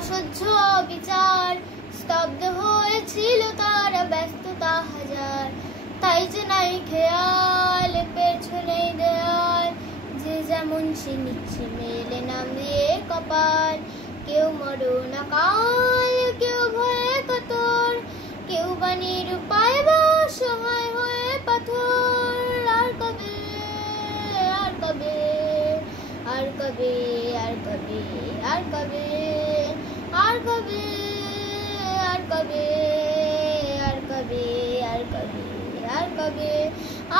অসহ্য বিচার, স্তব্ধ হয়েছিল তার ব্যস্ততা হাজার। তাই যে নাই খেয়াল, পেছনে দেয়াল, যে যেমন সে নিচ্ছে মেলে নাম দিয়ে কপাল। কেউ মরণ কাল, কেউ ভয়ে কাতর, কেউ বা নিরুপায় বা সহায় হয়ে পাথর। আর কবে, আর কবে, আর কবে, আর কবে, আর কবে, আর কবে, আর কবে, আর কবে, আর কবে, আর কবে,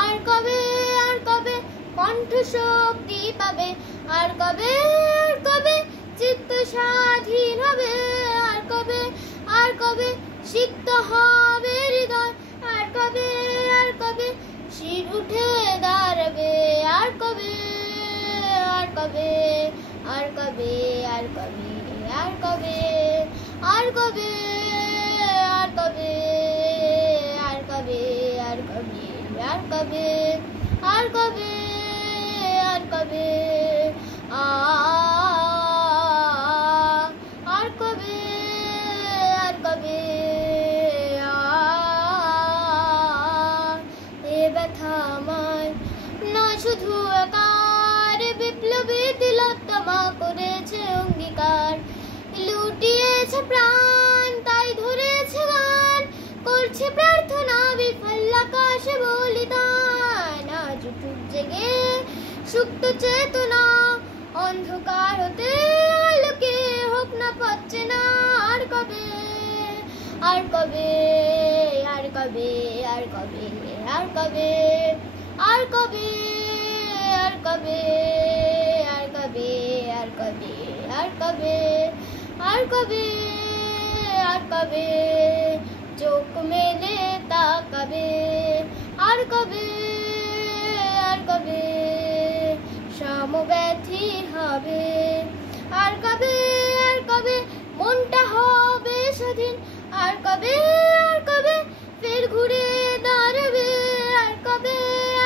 আর কবে, আর কবে কণ্ঠ শক্তি পাবে। আর কবে, আর কবে চিত্ত স্বাধীন হবে। আর কবে, আর কবে সিক্ত হবে হৃদয়। আর কবে, আর কবে শির উঠে দাঁড়াবে। আর কবে, আর কবে, আর কবে, আর কবে, আর কবে, আর কবে, আর কবে, আর কবে, আর কবে, আর কবে, আর কবে, আর কবে, আর কবে, আর কবে, এ ব্যথা আমার নয় শুধু একার, বিপ্লবী তিলোত্তমা করেছে অঙ্গীকার। লুটিয়েছে প্রাণ তাই ধরেছে গান, করছে প্রার্থনা বিফল আকাশে বলিদান। আজ উঠুক জেগে সুপ্ত চেতনা, অন্ধকার হতে আলোকে হোক না পাচ্ছে না। আর কবে, আর কবে, আর কবে, আর কবে, আর কবে, আর কবে, আর কবে, আর কবে, আর কবে, আর কবে, আর কবে, আর কবে চোখ মেলে তাকাবে। আর কবে, আর কবে সমব্যথী হবে। আর কবে, আর কবে মনটা হবে স্বাধীন। আর কবে, আর কবে ফের ঘুরে দাঁড়াবে। আর কবে,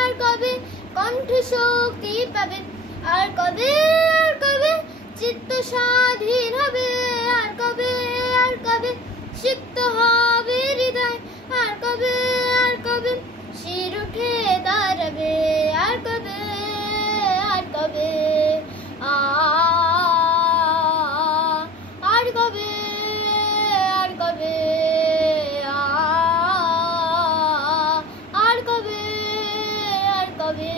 আর কবে কণ্ঠ শক্তি পাবে। আর কবে, আর কবে চিত্ত স্বাধীন হবে। আর কবে, আর কবে সিক্ত হবে হৃদয়। আর কবে, আর কবে শির উঠে দাঁড়াবে। আর কবে, আর কবে, আর কবে, আর কবে, আর কবে, আর কবে,